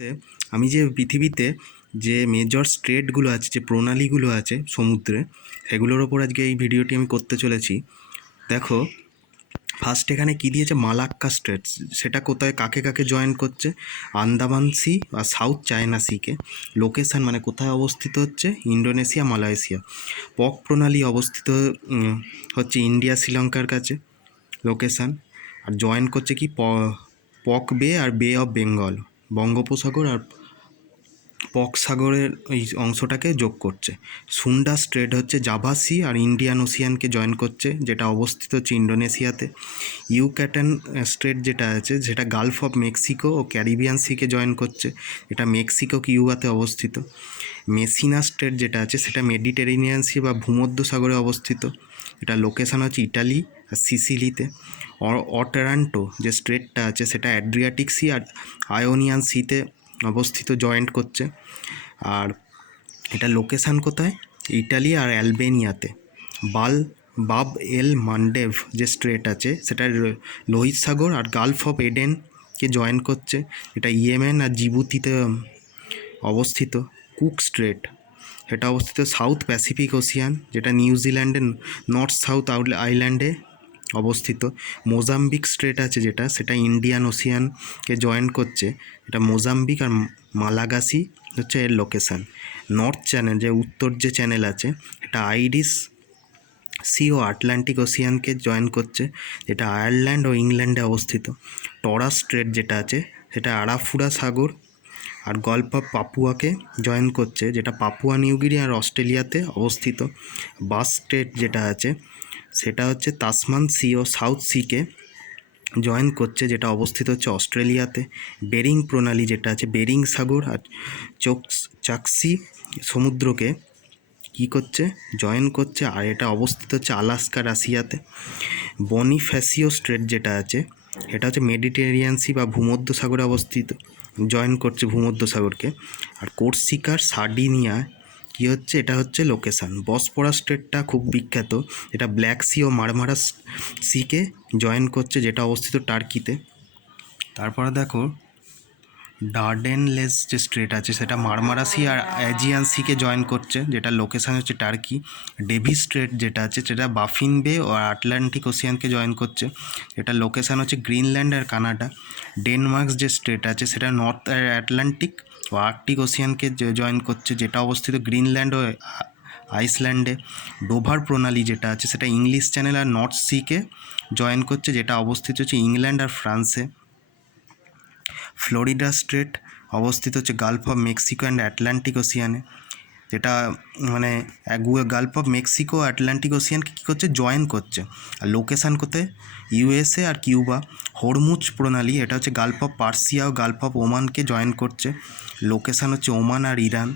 তে আমি যে পৃথিবীতে যে মেজর স্ট্রেটগুলো আছে, যে প্রণালীগুলো আছে সমুদ্রে, সেগুলোর ওপর আজকে এই ভিডিওটি আমি করতে চলেছি। দেখো, ফার্স্ট এখানে কী দিয়েছে, মালাক্কা স্ট্রেট। সেটা কোথায়, কাকে কাকে জয়েন করছে? আন্দামান সি আর সাউথ চায়না সিকে। লোকেশান মানে কোথায় অবস্থিত হচ্ছে? Indonesia, Malaysia. পক প্রণালী অবস্থিত হচ্ছে ইন্ডিয়া শ্রীলঙ্কার কাছে লোকেশান। আর জয়েন করছে কি পক বে আর বে অফ বেঙ্গল, বঙ্গোপসাগর আর পক সাগরের ওই অংশটাকে যোগ করছে। সুন্ডা স্ট্রেট হচ্ছে জাভা সি আর ইন্ডিয়ান ওশিয়ানকে জয়েন করছে, যেটা অবস্থিত হচ্ছে ইন্দোনেশিয়াতে। ইউক্যাটান স্ট্রেট যেটা আছে, সেটা গালফ অফ মেক্সিকো ও ক্যারিবিয়ান সিকে জয়েন করছে, এটা মেক্সিকো কিউবাতে অবস্থিত। মেসিনা স্ট্রেট যেটা আছে, সেটা মেডিটেরেনিয়ান সি বা ভূমধ্য সাগরে অবস্থিত, এটা লোকেশান হচ্ছে ইটালি আর সিসিলিতে। অটারান্টো যে স্ট্রেটটা আছে, সেটা অ্যাড্রিয়াটিক সি আর আয়োনিয়ান সিতে অবস্থিত, জয়েন্ট করছে। আর এটা লোকেশান কোথায়? ইটালি আর অ্যালবেনিয়াতে। বাব এল মান্ডেভ যে স্ট্রেট আছে, সেটা লোহিত সাগর আর গালফ অফ এডেনকে জয়েন করছে, এটা ইয়েমেন আর জিবুতিতে অবস্থিত। কুক স্ট্রেট, এটা অবস্থিত সাউথ প্যাসিফিক ওশিয়ান, যেটা নিউজিল্যান্ডের নর্থ সাউথ আইল্যান্ডে অবস্থিত। মোজাম্বিক স্ট্রেট আছে যেটা, সেটা ইন্ডিয়ান ওশিয়ানকে জয়েন করছে, এটা মোজাম্বিক আর মালাগাসি হচ্ছে এর লোকেশান। নর্থ চ্যানেল, যে উত্তর যে চ্যানেল আছে, এটা আইরিশ সি ও আটলান্টিক ওশিয়ানকে জয়েন করছে, যেটা আয়ারল্যান্ড ও ইংল্যান্ডে অবস্থিত। টরাস স্ট্রেট যেটা আছে, সেটা আরাফুরা সাগর আর গল্ফ অফ পাপুয়াকে জয়েন করছে, যেটা পাপুয়া নিউগিনি আর অস্ট্রেলিয়াতে অবস্থিত। বাস স্ট্রেট যেটা আছে, সেটা হচ্ছে তাসমান সি ও সাউথ সিকে জয়েন করছে, যেটা অবস্থিত হচ্ছে অস্ট্রেলিয়াতে। বেরিং প্রণালী যেটা আছে, বেরিং সাগর আর চাকসি সমুদ্রকে কী করছে, জয়েন করছে, আর এটা অবস্থিত হচ্ছে আলাস্কা, রাশিয়াতে। বনিফ্যাসিও স্ট্রেট যেটা আছে, এটা হচ্ছে মেডিটেরিয়ান সি বা ভূমধ্য সাগরে অবস্থিত, জয়েন করছে ভূমধ্য সাগরকে। আর কোর্সিকার সার্ডিনিয়া কী হচ্ছে, এটা হচ্ছে লোকেশান। বসপরাস স্ট্রেটটা খুব বিখ্যাত, এটা ব্ল্যাক সি ও মারমারা সিকে জয়েন করছে, যেটা অবস্থিত টার্কিতে। তারপরে দেখো, ডার্ডেনলেস যে স্ট্রেট আছে, সেটা মারমারা সি আর অ্যাজিয়ান সিকে জয়েন করছে, যেটা লোকেশান হচ্ছে টার্কি। ডেভিস স্ট্রেট যেটা আছে, সেটা বাফিন বে ও আটলান্টিক ওশিয়ানকে জয়েন করছে, এটা লোকেশান হচ্ছে গ্রিনল্যান্ড আর কানাডা। ডেনমার্ক যে স্ট্রেট আছে, সেটা নর্থ আটলান্টিক ও আর্কটিক ওশিয়ানকে জয়েন করছে, যেটা অবস্থিত গ্রিনল্যান্ড ও আইসল্যান্ডে। ডোভার প্রণালী যেটা আছে, সেটা ইংলিশ চ্যানেল আর নর্থ সিকে জয়েন করছে, যেটা অবস্থিত হচ্ছে ইংল্যান্ড আর ফ্রান্সে। ফ্লোরিডা স্ট্রেট অবস্থিত হচ্ছে gulf of Mexico and Atlantic ওশিয়ানে, যেটা মানে গালফ অফ মেক্সিকো আটলান্টিক ওশিয়ানকে কী করছে, জয়েন করছে। আর লোকেশান কোথায়? ইউএসএ আর কিউবা। হরমুজ প্রণালী, এটা হচ্ছে গালফ অফ পার্সিয়া ও গালফ অফ ওমানকে জয়েন করছে, লোকেশান হচ্ছে ওমান আর ইরান।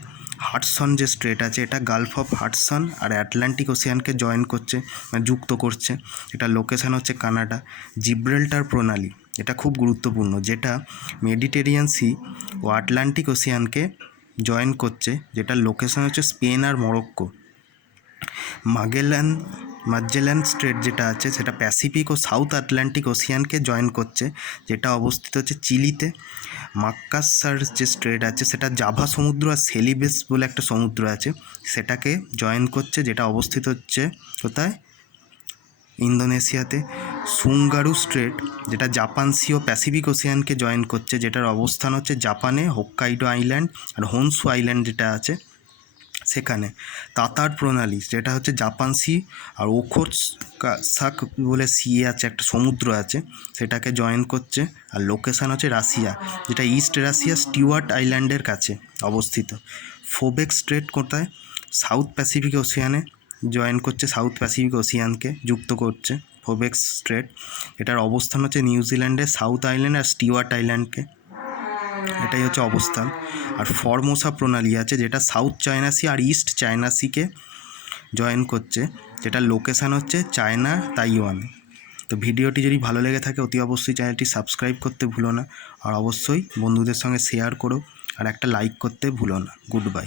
হাডসন যে স্ট্রেট আছে, এটা গালফ অফ হাডসন আর আটলান্টিক ওশিয়ানকে জয়েন করছে, মানে যুক্ত করছে, এটা লোকেশান হচ্ছে কানাডা। জিব্রাল্টার প্রণালী, এটা খুব গুরুত্বপূর্ণ, যেটা মেডিটেরিয়ান সি ও আটলান্টিক ওশিয়ানকে জয়েন করছে, যেটার লোকেশান হচ্ছে স্পেন আর মরক্কো। মাজেলান স্ট্রেট যেটা আছে, সেটা প্যাসিফিক ও সাউথ আটলান্টিক ওশিয়ানকে জয়েন করছে, যেটা অবস্থিত হচ্ছে চিলিতে। মাক্কাসার যে স্ট্রেট আছে, সেটা জাভা সমুদ্র আর সেলিবেস বলে একটা সমুদ্র আছে, সেটাকে জয়েন করছে, যেটা অবস্থিত হচ্ছে কোথায়? ইন্দোনেশিয়াতে। সুঙ্গারু স্ট্রেট, যেটা জাপান সি ও প্যাসিফিক ওশিয়ানকে জয়েন করছে, যেটার অবস্থান হচ্ছে জাপানে হোক্কাইডো আইল্যান্ড আর হোনসু আইল্যান্ড যেটা আছে সেখানে। তাতার প্রণালী, যেটা হচ্ছে জাপান সি আর ওখোৎস্ক বলে সি আছে, একটা সমুদ্র আছে, সেটাকে জয়েন করছে, আর লোকেশান হচ্ছে রাশিয়া, যেটা ইস্ট রাশিয়া স্টিওয়ার্ট আইল্যান্ডের কাছে অবস্থিত। ফোবেক স্ট্রেট কোথায়? সাউথ প্যাসিফিক ওশিয়ানে জয়েন করছে, সাউথ প্যাসিফিক ওশিয়ানকে যুক্ত করছে ফোবেক স্ট্রেট, এটার অবস্থান হচ্ছে নিউজিল্যান্ডের সাউথ আইল্যান্ড আর স্টিওয়ার্ট আইল্যান্ডকে, এটাই হচ্ছে অবস্থান। আর ফরমোসা প্রণালী আছে, যেটা সাউথ চায়না সি আর ইস্ট চায়না সিকে জয়েন করছে, যেটার লোকেশান হচ্ছে চায়না তাইওয়ান। তো ভিডিওটি যদি ভালো লেগে থাকে, অতি অবশ্যই চ্যানেলটি সাবস্ক্রাইব করতে ভুলো না, আর অবশ্যই বন্ধুদের সঙ্গে শেয়ার করো, আর একটা লাইক করতে ভুলো না। Good bye.